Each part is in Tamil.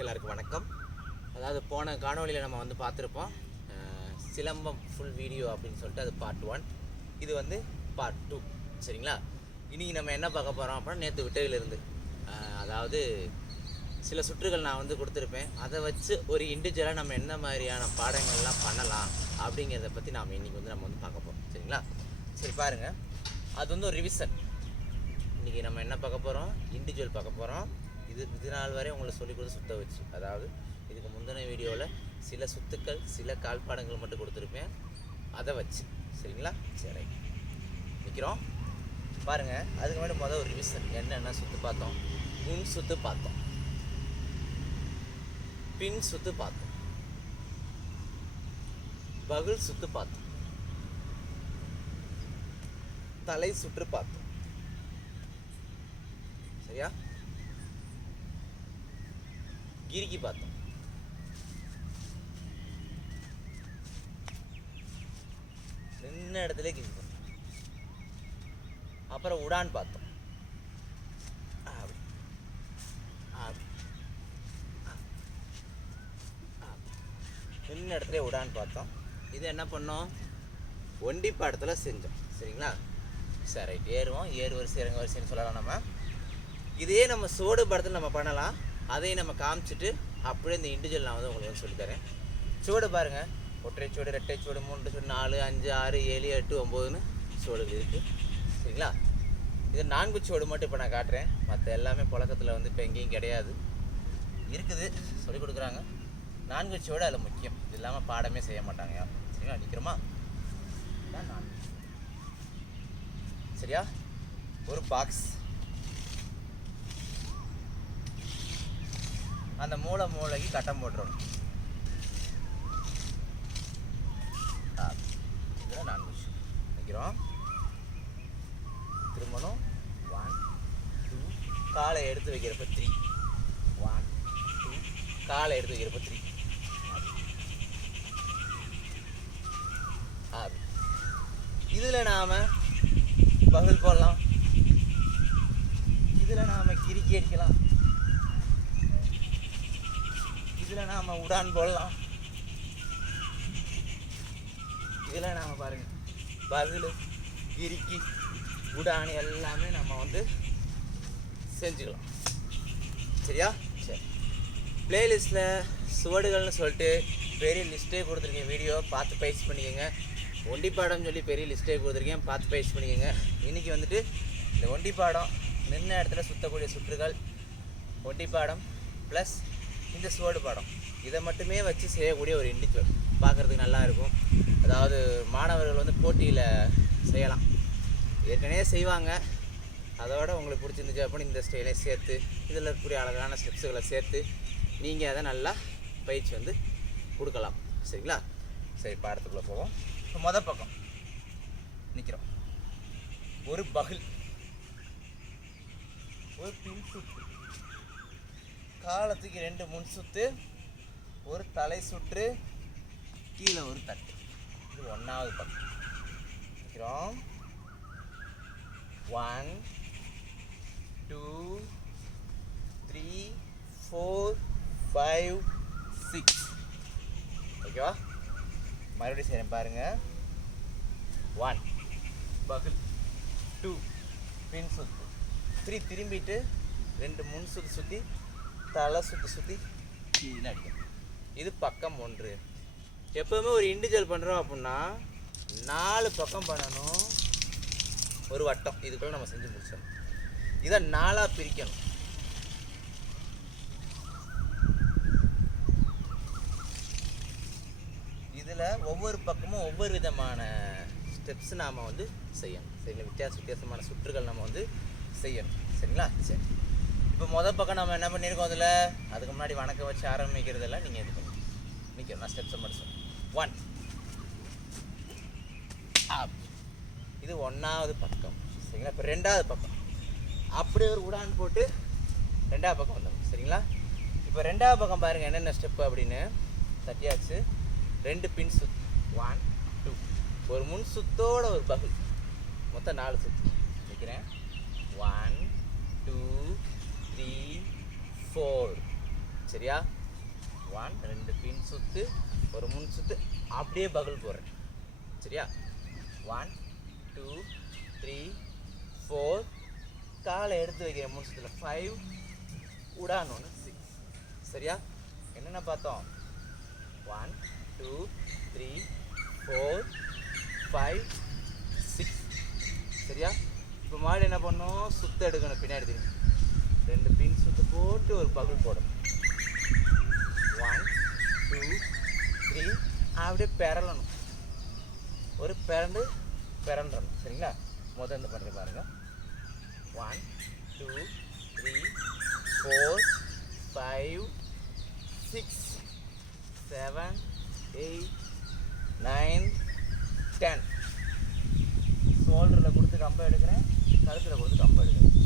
எல்லாருக்கும் வணக்கம். அதாவது போன காணொலியில் நம்ம வந்து பார்த்துருப்போம் சிலம்பம் ஃபுல் வீடியோ அப்படின்னு சொல்லிட்டு அது பார்ட் 1, இது வந்து பார்ட் 2. சரிங்களா? இன்றைக்கி நம்ம என்ன பார்க்க போகிறோம் அப்படின்னா நேற்று விட்டதிலிருந்து அதாவது சில சுற்றுகள் நான் வந்து கொடுத்துருப்பேன். அதை வச்சு ஒரு இண்டிவிஜுவலாக நம்ம என்ன மாதிரியான பாடங்கள்லாம் பண்ணலாம் அப்படிங்கிறத பற்றி நாம் இன்றைக்கி வந்து நம்ம வந்து பார்க்க போகிறோம். சரிங்களா? சரி பாருங்கள், அது வந்து ஒரு ரிவிஷன். இன்றைக்கி நம்ம என்ன பார்க்க போகிறோம், இண்டிவிஜுவல் பார்க்க போகிறோம். இது நாள் வரை உங்களுக்கு சொல்லிக் கொடுத்து சுத்த வச்சு, அதாவது இதுக்கு முந்தின வீடியோவில் சில சுத்துக்கள் சில கால்பாடங்கள் மட்டும் கொடுத்துருப்பேன், அதை வச்சு. சரிங்களா? சரி, நிற்கிறோம் பாருங்கள். அதுக்கு முன்னாடி முதல் ஒரு ரிவிஷன். என்னென்ன சுற்று பார்த்தோம்? முன் சுற்று பார்த்தோம், பின் சுற்று பார்த்தோம், பகுல் சுற்று பார்த்தோம், தலை சுற்று பார்த்தோம். சரியா? கிரிக்கி பார்த்தோம், நின்ன இடத்துல கிரிக்கி பார்த்தோம். அப்புறம் உடான் பார்த்தோம், நின்ன இடத்துல உடான் பார்த்தோம். இது என்ன பண்ணோம், ஒண்டி பாடத்தில் செஞ்சோம். சரிங்களா? சரி, ரைட். ஏறு வரிசை இறங்க வரிசைன்னு சொல்லலாம். நம்ம இதே நம்ம சோடு படத்தில் நம்ம பண்ணலாம். அதையும் நம்ம காமிச்சிட்டு அப்படியே இந்த இண்டிவிஜுவல் நான் வந்து உங்களுக்கு வந்து சொல்லித்தரேன். சோடு பாருங்கள், ஒற்றை சோடு, ரெட்டை சோடு, 3 சோடு, 4, 5, 6, 7, 8, 9ன்னு சோடுகள் இருக்குது. சரிங்களா? இது 4 சோடு மட்டும் இப்போ நான் காட்டுறேன். மற்ற எல்லாமே புழக்கத்தில் வந்து இப்போ எங்கேயும் கிடையாது. இருக்குது, சொல்லிக் கொடுக்குறாங்க. 4 சோடு அதில் முக்கியம். இது இல்லாமல் பாடமே செய்ய மாட்டாங்க. சரிங்களா? நிற்கிறோமா? தான் 4. சரியா? ஒரு பாக்ஸ், அந்த மூளைக்கு கட்டம் போட்டுறணும். இதில் 4 விஷயம் வைக்கிறோம். திரும்பணும். 1 2, காலை எடுத்து வைக்கிறப்ப 3, 1 2, காலை எடுத்து வைக்கிறப்ப 3. இதில் நாம் பகல் போடலாம், இதில் நாம் கிறுக்கி அடிக்கலாம், இதில் நாம் உடான் போடலாம், இதில் நாம் பாருங்கள் பகல் கிறுக்கி உடான் எல்லாமே நம்ம வந்து செஞ்சுக்கலாம். சரியா? சரி, பிளேலிஸ்ட்டில் சுவடுகள்னு சொல்லிட்டு பெரிய லிஸ்ட்டே கொடுத்துருக்கேன். வீடியோ பார்த்து பயிற்சி பண்ணிக்கோங்க. ஒண்டிப்பாடம் சொல்லி பெரிய லிஸ்ட்டே கொடுத்துருக்கேன், பார்த்து பயிற்சி பண்ணிக்கோங்க. இன்றைக்கி வந்துட்டு இந்த ஒண்டிப்பாடம், நின்ன இடத்துல சுற்றக்கூடிய சுற்றுகள், ஒண்டிப்பாடம் ப்ளஸ் இந்த சுவடு பாடம், இதை மட்டுமே வச்சு செய்யக்கூடிய ஒரு இண்டிவிஜுவல் பார்க்குறதுக்கு நல்லாயிருக்கும். அதாவது மாணவர்கள் வந்து போட்டியில் செய்யலாம், ஏற்கனவே செய்வாங்க. அதோட உங்களுக்கு பிடிச்சிருந்துச்சு அப்படின்னு இந்த ஸ்டைலையும் சேர்த்து இதில் இருக்கக்கூடிய அழகான ஸ்டெப்ஸுகளை சேர்த்து நீங்கள் அதை நல்லா பயிற்சி வந்து கொடுக்கலாம். சரிங்களா? சரி, பாடத்துக்குள்ளே போவோம். இப்போ மொதல் பக்கம் நிற்கிறோம். ஒரு பகுல், ஒரு பின் சுற்று, காலத்துக்கு 2 முன் சுற்று, ஒரு தலை சுற்று, கீழே ஒரு தட்டு. இது 1வது பக்கம் நிற்கிறோம். 1 2 3 4 5 6. ஓகேவா? மறுபடியும் செய்கிறேன் பாருங்கள். 1 பகுல், 2 பின் சுற்று, 3 திரும்பிட்டு 2 முன் சுற்றி சுற்றி தலை சுற்றி கீழே அடிக்கும். இது பக்கம் 1. எப்போவுமே ஒரு இண்டிவிஜுவல் பண்ணுறோம் அப்படின்னா 4 பக்கம் பண்ணணும், ஒரு வட்டம். இதுக்குள்ள நம்ம செஞ்சு முடிச்சிடணும். இதை 4ஆக பிரிக்கணும். இதில் ஒவ்வொரு பக்கமும் ஒவ்வொரு விதமான ஸ்டெப்ஸ் நாம் வந்து செய்யணும். சரிங்களா? வித்தியாசமான சுற்றுகள் நம்ம வந்து செய்யணும். சரிங்களா? சரி, இப்போ மொதல் பக்கம் நம்ம என்ன பண்ணியிருக்கோம், அதில் அதுக்கு முன்னாடி வணக்கம் வச்சு ஆரம்பிக்கிறதெல்லாம் நீங்கள் இது பண்ணணும். நிற்கிறோம், நான் ஸ்டெப்ஸை மட்டும் சொல்லுங்கள். 1 அப், இது 1வது பக்கம். சரிங்களா? இப்போ 2வது பக்கம் அப்படியே ஒரு உடான் போட்டு 2வது பக்கம் வந்தோம். சரிங்களா? இப்போ 2வது பக்கம் பாருங்கள் என்னென்ன ஸ்டெப்பு அப்படின்னு தட்டியாச்சு. 2 பின் சுத்து, 1 2, ஒரு முன் சுத்தோட ஒரு பகுல், மொத்தம் 4 சுத்து நிற்கிறேன். 1 2 3 4. சரியா? 1 2 பின் சுற்று, ஒரு முன் சுற்று, அப்படியே பகுல் போடுறேன். சரியா? 1 2 3 4, காலை எடுத்து வைக்கிறேன் முன் சுற்றுல 5, உடான்னு 6. சரியா? என்னென்ன பார்த்தோம்? 1 2 3 4 5 6. சரியா? இப்போ மாடு என்ன பண்ணணும்? சுத்த எடுக்கணும். பின்னாடி திரும்பி 2 பின் சுற்று போட்டு ஒரு பகுல் போடணும். 1 2 3, அப்படியே பெறலணும். ஒரு பெறன்றணும். சரிங்களா? முதல்ல பண்ணுறேன் பாருங்க. 1 2 3 4 5 6 7 8 9 10. ஷோல்டரில் கொடுத்து கம்பை எடுக்கிறேன், கழுத்தில் கொடுத்து கம்பை எடுக்கிறேன்.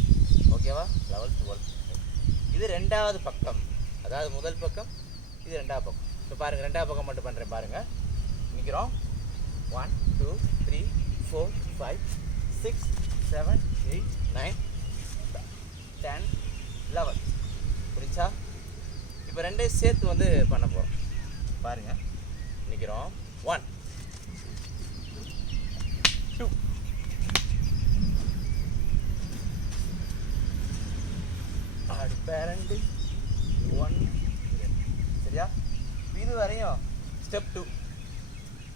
ஓகேவா? 11 12. இது ரெண்டாவது பக்கம், அதாவது முதல் பக்கம், இது ரெண்டாவது பக்கம். இப்போ பாருங்கள், ரெண்டாவது பக்கம் மட்டும் பண்ணுறேன் பாருங்கள். நிற்கிறோம். 1 2 3 4 5 6 7 8 9 10 11. புரிஞ்சா? இப்போ ரெண்டையும் சேர்த்து வந்து பண்ண போகிறோம். பாருங்கள், நிற்கிறோம். 1 2 ஆடு பேரண்டு 1 2. சரியா? இது வரையும் ஸ்டெப் 2.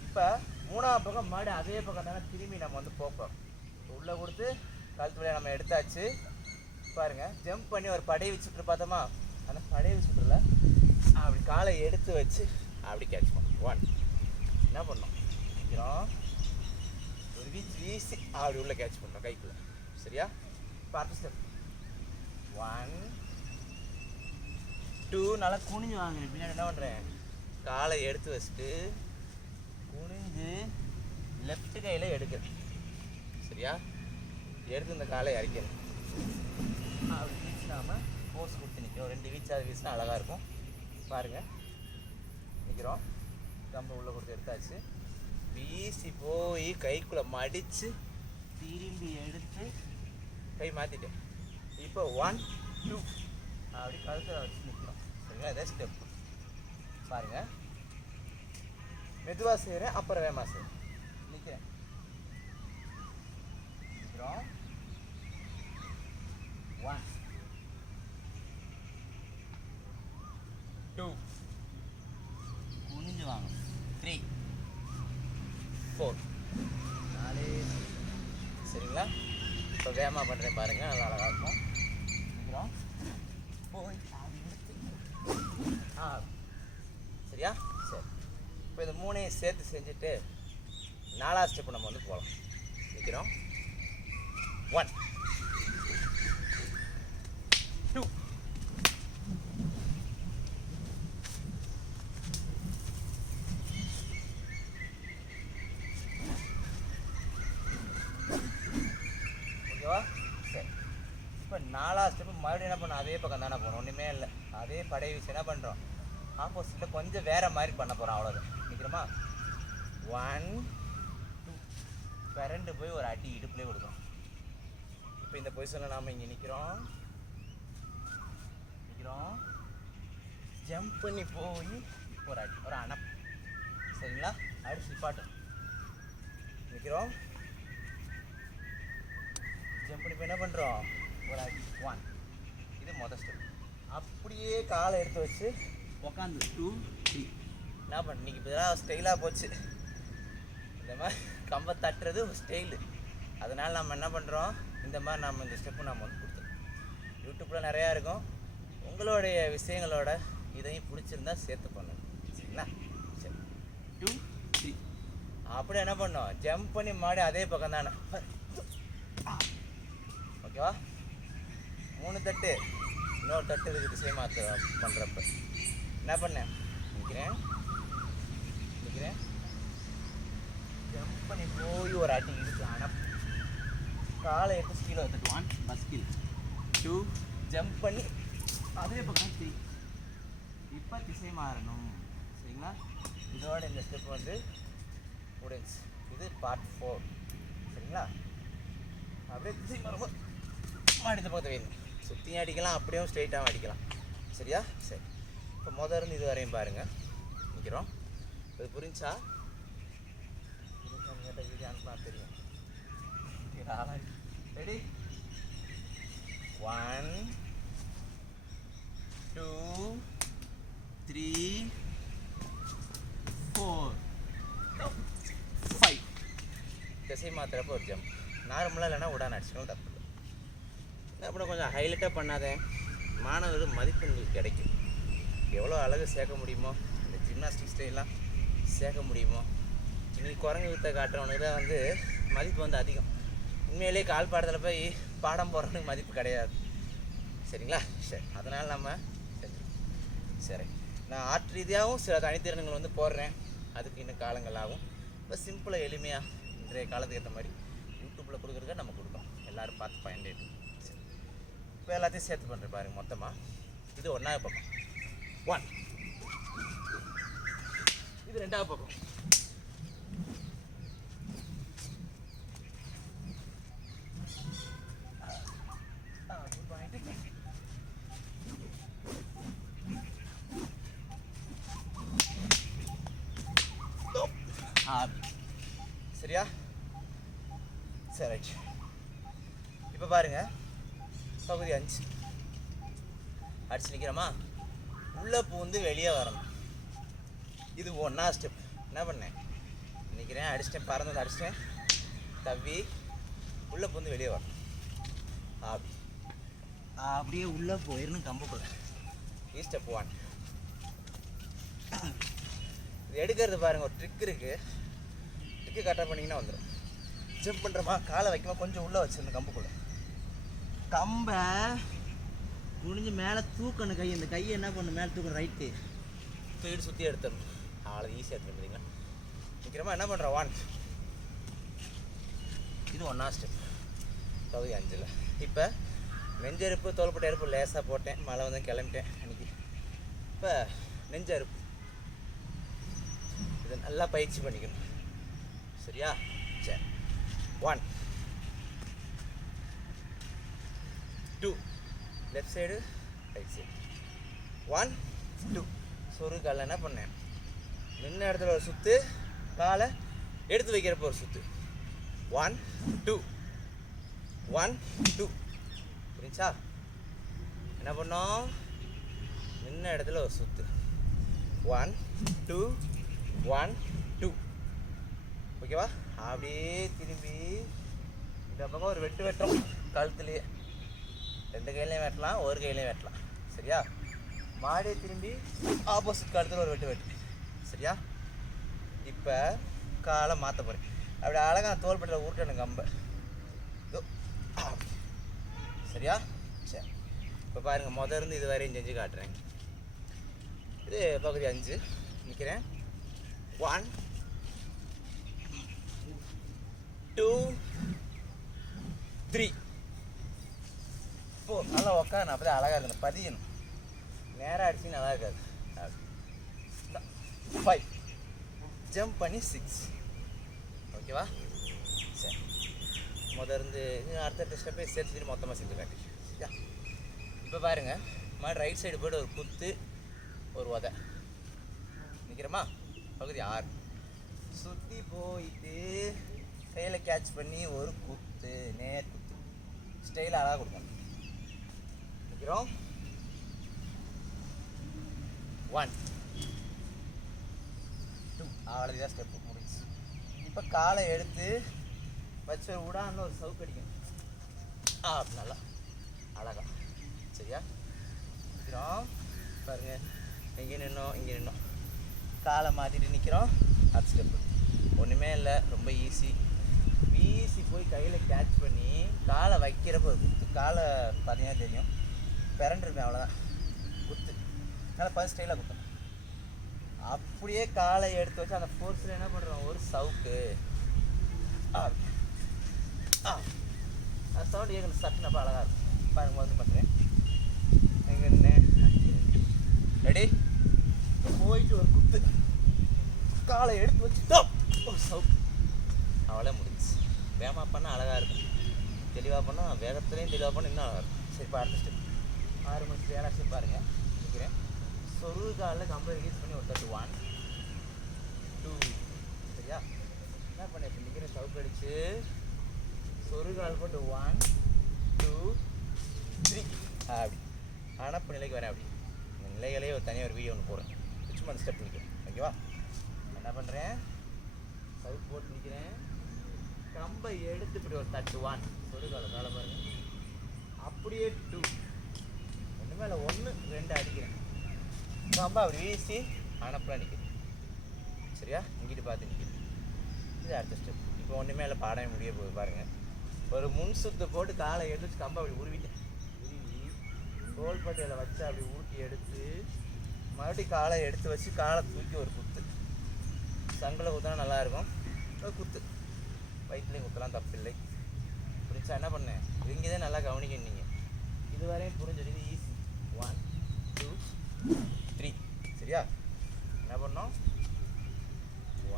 இப்போ மூணாவது பக்கம் மாடு அதே பக்கம் தானே திரும்பி நம்ம வந்து போப்போம். உள்ளே கொடுத்து கழுத்து வழியாக நம்ம எடுத்தாச்சு. பாருங்கள், ஜம்ப் பண்ணி ஒரு படையை வச்சுட்டு பார்த்தோமா? அந்த படையை வச்சுட்டுல அப்படி காலை எடுத்து வச்சு அப்படி கேட்ச் பண்ணோம். 1 என்ன பண்ணோம்? நிற்கிறோம். ஒரு வீசி அப்படி உள்ளே கேட்ச் பண்ணோம் கைக்குள்ளே. சரியா? இப்போ அடுத்த ஸ்டெப் 1 2. நல்லா குனிஞ்சு வாங்க. பின்னாடி என்ன பண்ணுறேன்? காலை எடுத்து வச்சுட்டு குனிஞ்சு லெஃப்ட் கையில் எடுக்கிறேன். சரியா? எடுத்து இந்த காலை இறக்கிறேன். அப்படி வீசினாமல் போஸ் கொடுத்து நிற்கிறோம். 2 வீச்சாவது வீசினா அழகாக இருக்கும். பாருங்கள், நிற்கிறோம். கம்பை உள்ளே கொடுத்து எடுத்தாச்சு. வீசி போய் கைக்குள்ளே மடித்து திரும்பி எடுத்து கை மாற்றிட்டேன். இப்போ 1 2 அப்படி கழுத்தில் வச்சு நிற்கிறோம். சரிங்களா? இதே ஸ்டெப். பாருங்கள், மெதுவாக செய்கிறேன், அப்புறம் வேகமாக செய்கிறேன். நிற்கிறேன். நிற்கிறோம். 1 2 குனிஞ்சு வாங்க. 3 4 4. சரிங்களா? இப்போ வேகமாக பண்ணுறேன் பாருங்கள், நல்லா அழகாக இருக்கும். நிற்கிறோம். போய் சரியா? சரி. இப்போ இந்த 3ஐயும் சேர்த்து செஞ்சுட்டு 4ஆவது ஸ்டெப்பு நம்ம வந்து போகலாம். நிற்கிறோம். 1 2 ஓகேவா? சரி. இப்போ 4ஆவது ஸ்டெப்பு மறுபடியும் என்ன பண்ணோம்? அதே பக்கம் தானே போகணும். ஒன்றுமே இல்லை. அதே படை வச்சு என்ன பண்ணுறோம்? ஆப்போசிட்டில் கொஞ்சம் வேறு மாதிரி பண்ண போகிறோம். அவ்வளோதான். நிற்கிறோமா? 1 2 பிறண்டு போய் ஒரு அடி இடுப்புலேயே கொடுக்கும். இப்போ இந்த பொசிஷனில் நாம் இங்கே நிற்கிறோம். ஜம்ப் பண்ணி போய் ஒரு அடி, ஒரு அணப். சரிங்களா? அடிச்சு நிப்பாட்டும். நிற்கிறோம். ஜம்ப் பண்ணி இப்போ என்ன பண்ணுறோம்? ஒரு அடி. 1. இது மொதல் ஸ்டெப். அப்படியே காலை எடுத்து வச்சு உக்காந்து 2 3. என்ன பண்ண இன்னைக்கு இப்போதான் ஸ்டைலாக போச்சு. இந்த மாதிரி கம்பை தட்டுறது ஒரு ஸ்டைலு. அதனால் நம்ம என்ன பண்ணுறோம்? இந்த மாதிரி நம்ம இந்த ஸ்டெப்பு நம்ம வந்து கொடுத்துருவோம். யூடியூப்பில் நிறையா இருக்கும். உங்களுடைய விஷயங்களோட இதையும் பிடிச்சிருந்தா சேர்த்து பண்ணுங்க. சரிங்களா? சரி. 2 3 அப்படி என்ன பண்ணோம்? ஜம்ப் பண்ணி மாடி அதே பக்கம் தானே. ஓகேவா? 3 தட்டு, இன்னொரு தட்டு இருக்குது சேம் பண்ணுறப்ப. என்ன பண்ணேன்? நிற்கிறேன். ஜம்ப் பண்ணி போய் ஒரு அடி இருக்கு. ஆனால் காலை எடுத்து கீழே வந்துட்டு 1 பஸ் கீழே 2 ஜம்ப் பண்ணி அதே பக்கம் 3. இப்போ திசை மாறணும். சரிங்களா? இதோட இந்த ஸ்டெப் வந்து முடிஞ்சு. இது பார்ட் 4. சரிங்களா? அப்படியே திசை மாறும்போது அடுத்த பக்கத்தை வேணும். சுற்றியும் அடிக்கலாம், அப்படியும் ஸ்ட்ரெயிட்டாகவும் அடிக்கலாம். சரியா? சரி. இப்போ இருந்து இது வரையும் பாருங்கள் நிற்கிறோம். இது புரிஞ்சா வீடியோ அனுப்புனா தெரியும். ரெடி 1 2 3 4 5 திசை மாத்திரப்போ ஒரு ஜம்ப். நார்மலாக இல்லைன்னா உடான் அடிச்சுக்கணும், தப்பு இல்லை. அப்புறம் கொஞ்சம் ஹைலைட்டாக பண்ணாதேன், மாணவர்கள் மதிப்பெண்கள் கிடைக்கும். எவ்வளோ அழகு சேர்க்க முடியுமோ, இந்த ஜிம்னாஸ்டிக் ஸ்டைலாம் சேர்க்க முடியுமோ. நீ குரங்கு வித்தை காட்டுறவனுக்கு தான் வந்து மதிப்பு வந்து அதிகம். உண்மையிலே கால் பாடத்தில் போய் பாடம் போடுறவனுக்கு மதிப்பு கிடையாது. சரிங்களா? சரி, அதனால் நம்ம சரி, நான் ஆர்ட் ரீதியாகவும் சில தனித்திறன்கள் வந்து போடுறேன். அதுக்கு இன்னும் காலங்கள் ஆகும். இப்போ சிம்பிளாக எளிமையாக இன்றைய காலத்துக்கு ஏற்ற மாதிரி யூடியூப்பில் கொடுக்குறதுக்கு நம்ம கொடுக்கோம். எல்லோரும் பார்த்து பயன்படுத்தி. சரி, இப்போ எல்லாத்தையும் சேர்த்து பண்ணுறேன் பாருங்கள் மொத்தமாக. இது ஒன்றாவது பக்கம் 1, இது ரெண்டாவது பக்கம் 2. சரியா? சரி, இப்போ பாருங்க, பகுதி 5 அடிச்சு நிற்கிறோமா? உள்ளே பூந்து வெளியே வரணும். இது ஒன்றா ஸ்டெப். என்ன பண்ணேன்? நிற்கிறேன், அடிச்சிட்டேன், பறந்தது அடிச்சிட்டேன், தவி உள்ளே பூந்து வெளியே வரணும். அப்படியே உள்ளே போயிடணும் கம்புக்குள்ள. இது ஸ்டெப் 1. இது எடுக்கிறது பாருங்கள், ஒரு ட்ரிக் இருக்குது. ட்ரிக்கு கரெக்டாக பண்ணிங்கன்னா வந்துடும். ஜம்ப் பண்ணுறோமா, காலை வைக்கமா, கொஞ்சம் உள்ளே வச்சிடணும் கம்புக்குள்ளே. கம்பை குனிஞ்சு மேலே தூக்கணும். கை, இந்த கையை என்ன பண்ணணும், மேலே தூக்கணும், ரைட்டு தூக்கிட்டு சுற்றி எடுத்துடணும். அவ்வளோ ஈஸியாக எடுத்து பார்த்தீங்களா? நிற்கிறோமா, என்ன பண்ணுறோம்? 1. இது ஒன்றா ஸ்டெப் பகுதி 5. இப்போ நெஞ்செருப்பு, தோள்பட்டை அறுப்பு லேசாக போட்டேன், மழை வந்து கிளம்பிட்டேன் அன்றைக்கி. இப்போ நெஞ்சறுப்பு இதை நல்லா பயிற்சி பண்ணிக்கணும். சரியா? சரி, 1 2 லெஃப்ட் சைடு ரைட் சைடு 1 2. சொரு காலில் என்ன பண்ணேன், நின்ன இடத்துல ஒரு சுற்று, காலை எடுத்து வைக்கிறப்ப ஒரு சுற்று. 1 2 1 2. புரிஞ்சா? என்ன பண்ணோம், நின்ன இடத்துல ஒரு சுற்று. 1 2 1 2. ஓகேவா? அப்படியே திரும்பி இந்த பக்கம் ஒரு வெட்டு வெட்டுறோம். கழுத்துலேயே 2 கையிலையும் வெட்டலாம், ஒரு கையிலையும் வெட்டலாம். சரியா? மாடியை திரும்பி ஆப்போசிட் கழுத்தில் ஒரு வெட்டு வெட்டு. சரியா? இப்போ காலை மாற்ற போகிறேன். அப்படி அழகாக தோள்பட்டில் உருட்டணும் கம்பை. சரியா? சரி, இப்போ பாருங்கள், இருந்து இது வரையும் செஞ்சு காட்டுறேன். இது பகுதி 5. நிற்கிறேன். 1 2 3 4. நல்லா உட்காந்து அப்போ தான் அழகாக இருக்கணும், பதியணும். நேராக அடிச்சு நல்லா இருக்காது. 5 ஜம்ப் பண்ணி 6. ஓகேவா? சரி, இருந்து அடுத்த ஸ்டெப்பை சேர்த்து மொத்தமாக செஞ்சு காட்டி. சரியா? இப்போ பாருங்கள், மாதிரி ரைட் சைடு போய்ட்டு ஒரு குத்து, ஒரு உதை. நிற்கிறோமா? பகுதி 6. சுற்றி போயிட்டு கையில் கேட்ச் பண்ணி ஒரு குத்து, நேர் குத்து, ஸ்டைல் அழகாக கொடுக்கணும். நிற்கிறோம். 1 2. அவ்வளோதான் ஸ்டெப்பு முடிச்சு. இப்போ காலை எடுத்து வச்சு விடான்னு ஒரு சவுக்கு அடிக்கணும். நல்லா அழகா. சரியா? நிற்கிறோம். பாருங்கள், இங்கே நின்னோம், காலை மாற்றிட்டு நிற்கிறோம். அது ஸ்டெப்பு ஒன்றுமே இல்லை, ரொம்ப ஈஸி. போய் கையில் கேட்ச் பண்ணி காலை வைக்கிறப்ப ஒரு குத்து. காலை பார்த்தீங்கன்னா தெரியும், பிறண்டிருப்பேன், அவ்வளோதான் குத்து. நல்லா ஃபர்ஸ்ட் ஸ்டைலாக குத்தணும். அப்படியே காலை எடுத்து வச்சு அந்த ஃபோர்ஸில் என்ன பண்ணுறோம், ஒரு சவுக்கு. அந்த சவுண்ட் ஏற்கனவே சட்டுனப்போ அழகாக இருக்கும். பாருங்க, வந்து பண்ணுறேன். எங்கே ரெடி? போயிட்டு ஒரு குத்து, காலை எடுத்து வச்சுட்டோம், ஒரு சவுக்கு. அவ்வளோ முடிச்சு. வேகமாக பண்ணால் அழகாக இருக்கும், தெளிவாக பண்ணால் வேகத்துலேயும் தெளிவாக பண்ணால் இன்னும் அழகாக இருக்கும். சரி, இப்போ அடுத்த ஸ்டெப் 6 மணி 7 ஸ்டெப் பாருங்கள். நிற்கிறேன். சொருகு காலில் கம்பை ரிலீஸ் பண்ணி ஒரு தட்டு 1 2 சரியா? என்ன பண்ண இப்போ நிற்கிற சவுக்கு அடிச்சு சொருகு கால் போட்டு 1 2 3 அப்படி அணப்பு நிலைக்கு வரேன். அப்படி இந்த நிலைகளே ஒரு தனியாக ஒரு வீடியோ ஒன்று போடுறேன். சும்மா அந்த ஸ்டெப் நிற்கிறேன். ஓகேவா? என்ன பண்ணுறேன், சவுக்கு போட்டு நிற்கிறேன். கம்பை எடுத்து இப்படி ஒரு தட்டு 1 சொருகு காலை காலை பாருங்க. அப்படியே 2 ஒன்று மேலே 1 2 அடிக்கிறேன். கம்பை அப்படி வீசி அணப்பெலாம் நிற்கிறேன். சரியா? இங்கிட்டு பார்த்து நிற்கிறேன். இது அடுத்த ஸ்டெப். இப்போ ஒன்றுமே இல்லை, பாடவே முடிய போகுது பாருங்கள். ஒரு முன் சுத்து போட்டு காலை எடுத்து கம்பை அப்படி உருவிட்டேன். உருவி தோள்பட்டையில் வச்சு அப்படி ஊட்டி எடுத்து மறுபடியும் காலை எடுத்து வச்சு காலை தூக்கி ஒரு குத்து. சங்கில் குத்தினா நல்லாயிருக்கும். ஒரு குத்து வயிற்றுலேயும் குத்தலாம், தப்பு இல்லை. புரிஞ்சா? என்ன பண்ணேன், இங்கே தான் நல்லா கவனிக்கணும். நீங்கள் இதுவரையும் புரிஞ்சுது. இது ஈஸி. 1 2 3 சரியா? என்ன பண்ணோம்,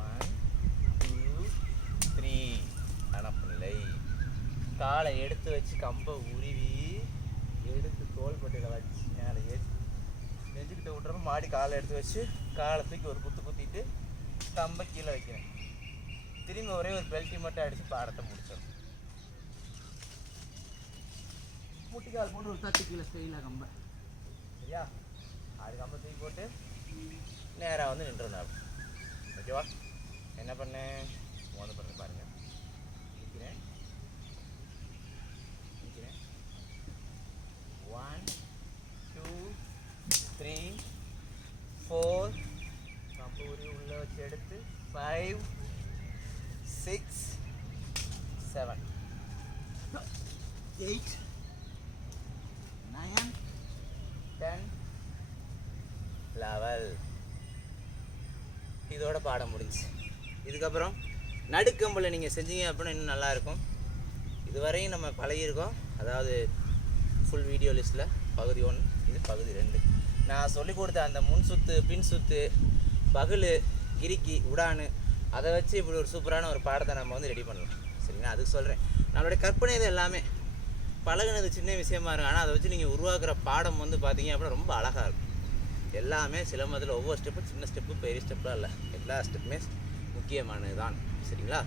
1 2 3 அணப்புநிலை. காலை எடுத்து வச்சு கம்பை உருவி எடுத்து தோள்பட்டையில் வச்சு மேலே ஏற்றி நெஞ்சுக்கிட்ட விட்டுறப்ப மாடி காலை எடுத்து வச்சு காலை தூக்கி ஒரு குத்து குத்திட்டு கம்பை கீழே வைக்கிறேன். திரும்பி ஒரே ஒரு பெல்ட்டி மட்டும் அடித்து பாடத்தை முடிச்சிடும். முட்டிக்கால் போட்டு ஒரு தட்டு கீழே ஸ்டைலாக கம்பை. சரியா? அது கம்பை தூக்கி போட்டு நேராக வந்து நின்றுருந்தேன். ஓகேவா? என்ன பண்ணேன், மோத பண்ணி பாருங்கள். நிற்கிறேன் 1 2 3 4 கம்பு உருவி உள்ளே வச்சு எடுத்து 5 6 7 8 9 10 11. இதோட பாடம் முடிஞ்சு. இதுக்கப்புறம் நடுக்கம்பில் நீங்கள் செஞ்சீங்க அப்படின்னா இன்னும் நல்லாயிருக்கும். இதுவரையும் நம்ம பழகியிருக்கோம். அதாவது ஃபுல் வீடியோ லிஸ்ட்டில் பகுதி 1, இது பகுதி 2. நான் சொல்லிக் கொடுத்த அந்த முன் சுத்து, பின் சுத்து, பகுல், கிரிக்கி, உடானு, அதை வச்சு இப்படி ஒரு சூப்பரான ஒரு பாடத்தை நம்ம வந்து ரெடி பண்ணலாம். சரிங்களா? அதுக்கு சொல்கிறேன், நம்மளுடைய கற்பனை இது எல்லாமே பழகுனது சின்ன விஷயமா இருக்கும். ஆனால் அதை வச்சு நீங்கள் உருவாக்குற பாடம் வந்து பார்த்தீங்க அப்படின்னா ரொம்ப அழகாக இருக்கும். எல்லாமே சிலம்பத்தில் ஒவ்வொரு ஸ்டெப்பும் சின்ன ஸ்டெப்பு பெரிய ஸ்டெப்லாம் இல்லை, எல்லா ஸ்டெப்புமே முக்கியமானது தான். சரிங்களா?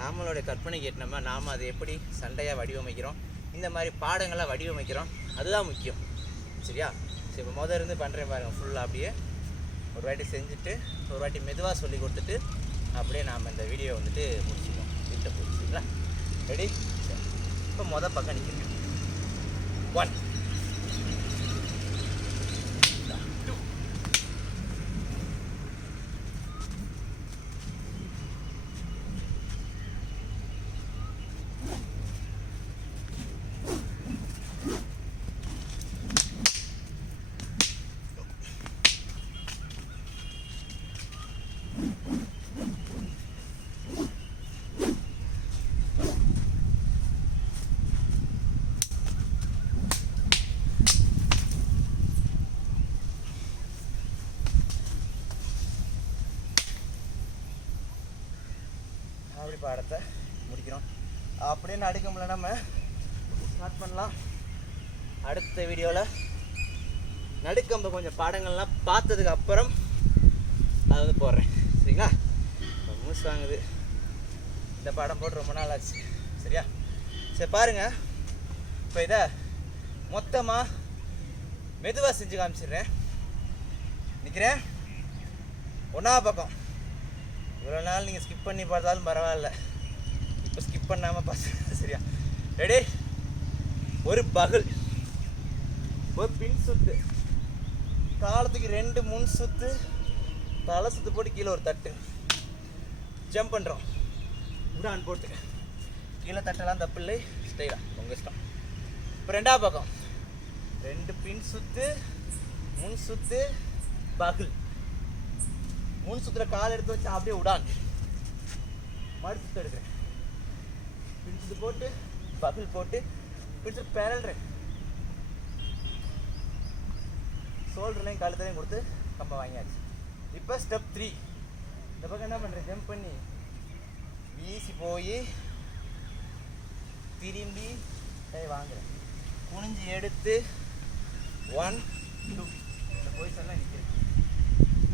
நம்மளுடைய கற்பனைக்கு ஏற்றமா நாம் அதை எப்படி சண்டையாக வடிவமைக்கிறோம், இந்த மாதிரி பாடங்களாக வடிவமைக்கிறோம், அதுதான் முக்கியம். சரியா? சரி, இப்போ முதல் இருந்து பண்ணுறேன் பாருங்கள். ஃபுல்லாக அப்படியே ஒரு வாட்டி செஞ்சுட்டு ஒரு வாட்டி மெதுவாக சொல்லி கொடுத்துட்டு அப்படியே நாம் இந்த வீடியோ வந்துட்டு முடிச்சுக்கோம். வீட்டை முடிச்சுங்களா? ரெடி? சரி, இப்போ மொதல் பக்கம் நிற்கிறேன். 1 2 அப்படி பாடத்தை முடிக்கிறோம். அப்படியே நடுக்கம்ல நம்ம ஸ்டார்ட் பண்ணலாம். அடுத்த வீடியோவில் நடுக்கம்பை கொஞ்சம் பாடங்கள்லாம் பார்த்ததுக்கு அப்புறம் அதை வந்து போடுறேன். சரிங்களா? மூஸ் வாங்குது. இந்த பாடம் போட்டு ரொம்ப நாள் ஆச்சு. சரியா? சரி பாருங்கள், இப்போ இதை மொத்தமாக மெதுவாக செஞ்சு காமிச்சிடுறேன். நிற்கிறேன். 1ஆவது பக்கம். இவ்வளோ நாள் நீங்கள் ஸ்கிப் பண்ணி பார்த்தாலும் பரவாயில்ல, இப்போ ஸ்கிப் பண்ணாமல் பார்த்து. சரியா? ரெடி? ஒரு பகுல், ஒரு பின் சுத்து, காலத்துக்கு 2 முன் சுத்து, தலை சுத்து போட்டு கீழே ஒரு தட்டு, ஜம்ப் பண்ணுறோம். உடான் போட்டு கீழே தட்டெல்லாம் தப்பு இல்லை, ஸ்டைலாக உங்கள் இஷ்டம். இப்போ 2ஆவது பக்கம் 2 பின் சுத்து, முன் சுத்து, பகுல். முன் சுற்றுற கால் எடுத்து வச்சு அப்படியே உடான் மறு சுத்து எடுக்கிறேன். பின் சுத்து போட்டு பகுல் போட்டு பின் சுத்து பெறல்றேன். ஷோல்டர்லையும் கழுத்துலையும் கொடுத்து கம்பை வாங்கியாச்சு. இப்போ ஸ்டெப் 3. இந்த பக்கம் என்ன பண்ணுறேன், ஜம்ப் பண்ணி வீசி போய் திரும்பி கை வாங்குறேன். குனிஞ்சு எடுத்து 1 2 இந்த பொசிஷன்லாம் நிற்கிறேன்.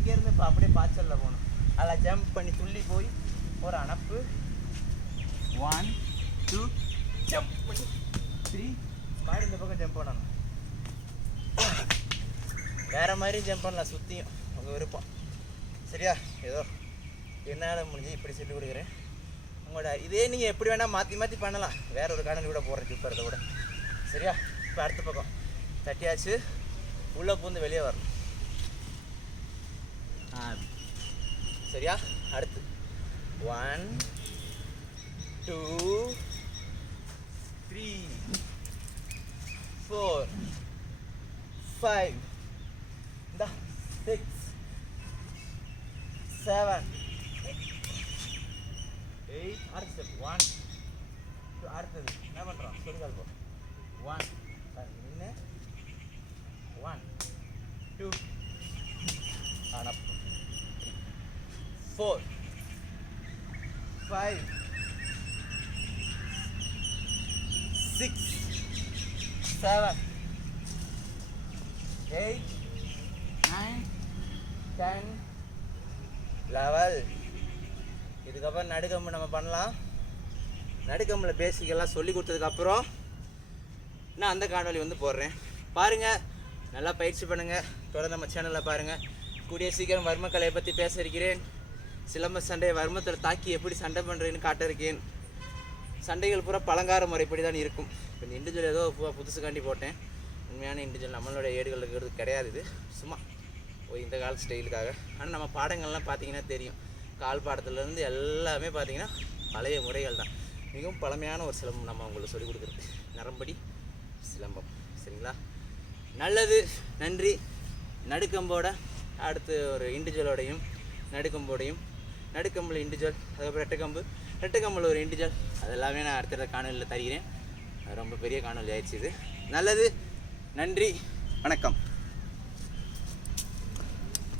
இங்கேருந்து இப்போ அப்படியே பாய்ச்சலில் போகணும். அதில் ஜம்ப் பண்ணி துள்ளி போய் ஒரு அனப்பு 1 2 ஜம்ப் பண்ணி 3 மாதிரி இந்த பக்கம் ஜம்ப் பண்ணணும். வேறு மாதிரியும் ஜம்ப் பண்ணலாம், சுற்றியும் உங்கள் விருப்பம். சரியா? ஏதோ என்னால் முடிஞ்சு இப்படி சொல்லி கொடுக்குறேன். உங்களோட இதே நீங்கள் எப்படி வேணால் மாற்றி மாற்றி பண்ணலாம். வேற ஒரு காணொலி கூட போடுறேன் ஜிப்பறதை கூட. சரியா? இப்போ அடுத்த பக்கம் தட்டியாச்சு, உள்ளே பூந்து வெளியே வரணும். சரியா? அடுத்து 1 2 3 4 5 6 7 8 அடுத்த ஸ்டெப் 1 2 அடுத்தது என்ன பண்ணுறோம்? சொல்லுங்கள் போ 1 நின்று 1 2 அனப் 4 5 6 7 8 9 10 11. இதுக்கப்புறம் நடுக்கம்பு நம்ம பண்ணலாம். நடுக்கம்பில் பேசிக்கெல்லாம் சொல்லி கொடுத்ததுக்கப்புறம் நான் அந்த காணொலி வந்து போடுறேன். பாருங்கள், நல்லா பயிற்சி பண்ணுங்கள். தொடர்ந்து நம்ம சேனலில் பாருங்கள். கூடிய சீக்கிரம் வர்மக்கலையை பற்றி பேச இருக்கிறேன். சிலம்ப சண்டையை வர்மத்தில் தாக்கி எப்படி சண்டை பண்ணுறேன்னு காட்ட இருக்கேன். சண்டைகள் பூரா பழங்கார முறைப்படி தான் இருக்கும். இப்போ இந்த இண்டிவிஜுவல் ஏதோ புதுசுக்காண்டி போட்டேன். உண்மையான இண்டிவிஜுவல் நம்மளோட ஏடுகள் இருக்கிறது கிடையாது. இது சும்மா இந்த கால ஸ்டைலுக்காக. ஆனால் நம்ம பாடங்கள்லாம் பார்த்தீங்கன்னா தெரியும். கால் பாடத்துலேருந்து எல்லாமே பார்த்தீங்கன்னா பழைய முறைகள் தான். மிகவும் பழமையான ஒரு சிலம்பம் நம்ம உங்களுக்கு சொல்லிக் கொடுக்குறது. நரம்படி சிலம்பம். சரிங்களா? நல்லது, நன்றி. நடுக்கம்போட அடுத்து ஒரு இண்டிவிஜுவலோடையும் நடுக்கம்போடையும், நடுக்கம்பில் இண்டிவிஜுவல், அதுக்கப்புறம் ரெட்டக்கம்பில் ஒரு இண்டிவிஜுவல், அதெல்லாமே நான் அடுத்த காணொலியில் தருகிறேன். ரொம்ப பெரிய காணொலி ஆயிடுச்சு இது. நல்லது, நன்றி, வணக்கம்.